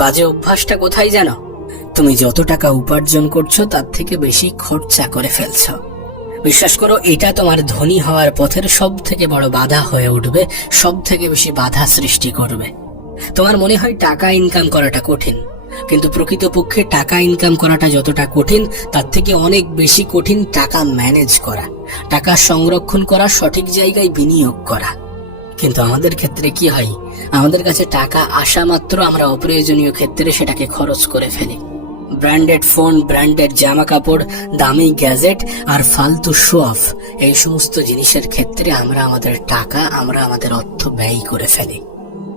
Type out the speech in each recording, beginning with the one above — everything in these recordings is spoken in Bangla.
বাজে অভ্যাসটা কোথায় জানো? তুমি যত টাকা উপার্জন করছো তার থেকে বেশি খরচা করে ফেলছো। বিশ্বাস করো, এটা তোমার ধনী হওয়ার পথের সব থেকে বড় বাধা হয়ে উঠবে, সব থেকে বেশি বাধা সৃষ্টি করবে। তোমার মনে হয় টাকা ইনকাম করাটা কঠিন, কিন্তু প্রকৃতপক্ষে টাকা ইনকাম করাটা যতটা কঠিন তার থেকে অনেক বেশি কঠিন টাকা ম্যানেজ করা, টাকা সংরক্ষণ করা, সঠিক জায়গায় বিনিয়োগ করা। কিন্তু আমাদের ক্ষেত্রে কি হয়, আমাদের কাছে টাকা আসা মাত্র আমরা অপ্রয়োজনীয় ক্ষেত্রে সেটাকে খরচ করে ফেলি। ব্র্যান্ডেড ফোন, ব্র্যান্ডেড জামা কাপড়, দামি গ্যাজেট আর ফালতু শো অফ, এই সমস্ত জিনিসের ক্ষেত্রে আমরা আমাদের টাকা, আমরা আমাদের অর্থ ব্যয় করে ফেলি।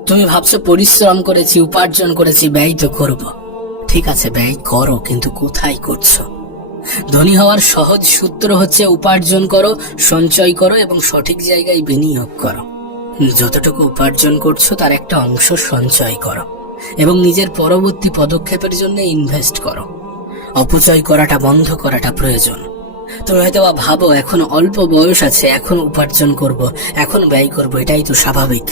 তুমি ভাবছো পরিশ্রম করেছি, উপার্জন করেছি, ব্যয় তো করব। ঠিক আছে, ব্যয় করো, কিন্তু কোথায় করছো? ধনী হওয়ার সহজ সূত্র হচ্ছে উপার্জন করো, সঞ্চয় করো এবং সঠিক জায়গায় বিনিয়োগ করো। যতটুকু উপার্জন করছো তার একটা অংশ সঞ্চয় করো এবং নিজের পরবর্তী পদক্ষেপের জন্য ইনভেস্ট করো। অপচয় করাটা বন্ধ করাটা প্রয়োজন। তুমি হয়তো ভাবো এখন অল্প বয়স আছে, এখন উপার্জন করব, এখন ব্যয় করব, এটাই তো স্বাভাবিক।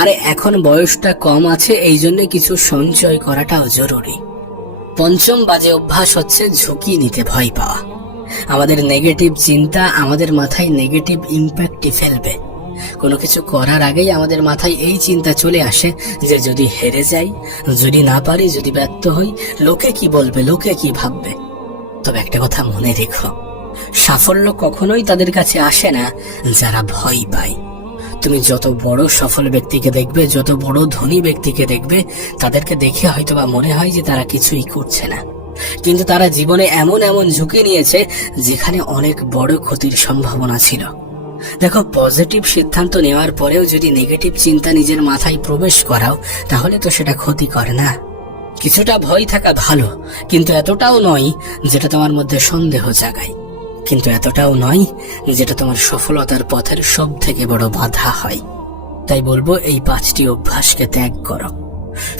আরে এখন বয়সটা কম আছে, এই জন্য কিছু সঞ্চয় করাটাও জরুরি। পঞ্চম বাজে অভ্যাস হচ্ছে ঝুঁকি নিতে ভয় পাওয়া। আমাদের নেগেটিভ চিন্তা আমাদের মাথায় নেগেটিভ ইম্প্যাক্টই ফেলবে। কোনো কিছু করার আগেই আমাদের মাথায় এই চিন্তা চলে আসে যে যদি হেরে যাই, যদি না পারি, যদি ব্যর্থ হই, লোকে কি বলবে, লোকে কি ভাববে। তবে একটা কথা মনে রেখো, সাফল্য কখনোই তাদের কাছে আসে না যারা ভয় পায়। তুমি যত বড় সফল ব্যক্তিকে দেখবে, যত বড় ধনী ব্যক্তিকে দেখবে, তাদেরকে দেখে হয়তোবা মনে হয় যে তারা কিছুই করছে না, কিন্তু তারা জীবনে এমন এমন ঝুঁকি নিয়েছে যেখানে অনেক বড় ক্ষতির সম্ভাবনা ছিল। দেখো, পজিটিভ সিদ্ধান্ত নেওয়ার পরেও যদি নেগেটিভ চিন্তা নিজের মাথায় প্রবেশ করাও, তাহলে তো সেটা ক্ষতিকর না। কিছুটা ভয় থাকা ভালো, কিন্তু এতটাও নয় যেটা তোমার মধ্যে সন্দেহ জাগায়, কিন্তু এতটাও নয় যেটা তোমার সফলতার পথের সব থেকে বড় বাধা হয়। তাই বলবো, এই 5টি অভ্যাসকে ত্যাগ করো।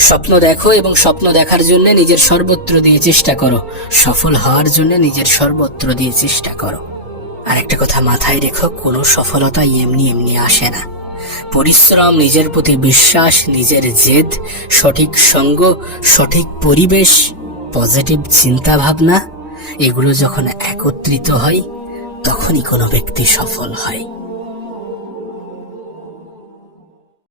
স্বপ্ন দেখো এবং স্বপ্ন দেখার জন্য নিজের সর্বত্র দিয়ে চেষ্টা করো। সফল হওয়ার জন্য নিজের সর্বত্র দিয়ে চেষ্টা করো। আর একটা কথা মাথায় রেখো, কোনো সফলতা এমনি এমনি আসে না। পরিশ্রম, নিজের প্রতি বিশ্বাস, নিজের জেদ, সঠিক সঙ্গ, সঠিক পরিবেশ, পজিটিভ চিন্তা ভাবনা, এগুলো যখন একত্রিত হয় তখনই কোনো ব্যক্তি সফল হয়।